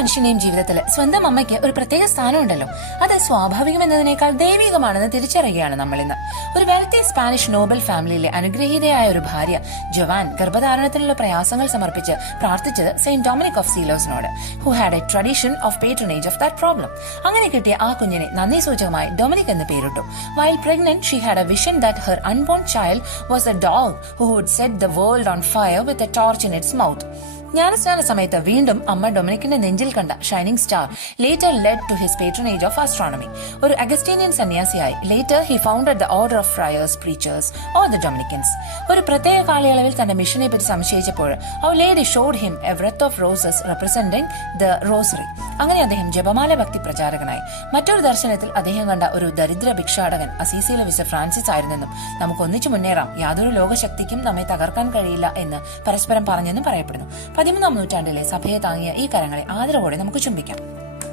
മനുഷ്യന്റെയും ജീവിതത്തിൽ സ്വന്തം അമ്മയ്ക്ക് ഒരു പ്രത്യേക സ്ഥാനമുണ്ടല്ലോ. അത് സ്വാഭാവികമെന്നതിനേക്കാൾ ദൈവികമാണെന്ന് തിരിച്ചറിയുകയാണ് നമ്മൾ ഇന്ന്. ഒരു വെൽത്തി സ്പാനിഷ് നോബൽ ഫാമിലിയിലെ അനുഗ്രഹീതയായ ഒരു ഭാര്യ ജോവാൻ ഗർഭധാരണത്തിനുള്ള പ്രയാസങ്ങൾ സമർപ്പിച്ച് പ്രാർത്ഥിച്ചത് സെയിന്റ് ഡൊമിനിക് ഓഫ് സീലോസിനോട്, who had a tradition of patronage of that problem. അങ്ങനെ കിട്ടിയ ആ കുഞ്ഞിനെ നന്ദി സൂചകമായി ഡൊമിനിക് എന്ന് പേരിട്ടു. While pregnant, she had a vision that her unborn child was a dog who would set the world on fire with a torch in its mouth. ജ്ഞാനസ്നാന സമയത്ത് വീണ്ടും അമ്മ ഡൊമിനിക്കിന്റെ നെഞ്ചിൽ കണ്ട shining star later led to his patronage of astronomy. ഒരു Augustinian സന്യാസിയായി later he founded the order of friars preachers or the Dominicans. ഒരു പ്രത്യേക കാലയളവിൽ തന്റെ മിഷനെ പറ്റി സംശയിച്ചപ്പോൾ Our Lady showed him a wreath of roses representing the rosary. അങ്ങനെ അദ്ദേഹം ജപമാല ഭക്തി പ്രചാരകനായി. മറ്റൊരു ദർശനത്തിൽ അദ്ദേഹം കണ്ട ഒരു ദരിദ്ര ഭിക്ഷാടകൻ അസീസിയിലെ വിശ ഫ്രാൻസിസ് ആയിരുന്നെന്നും നമുക്ക് ഒന്നിച്ചു മുന്നേറാം, യാതൊരു ലോകശക്തിക്കും നമ്മെ തകർക്കാൻ കഴിയില്ല എന്ന് പരസ്പരം പറഞ്ഞെന്നും പറയപ്പെടുന്നു. 13-ാം നൂറ്റാണ്ടിലെ സഭയെ താങ്ങിയ ഈ കരങ്ങളെ ആദരവോടെ നമുക്ക് ചുംബിക്കാം.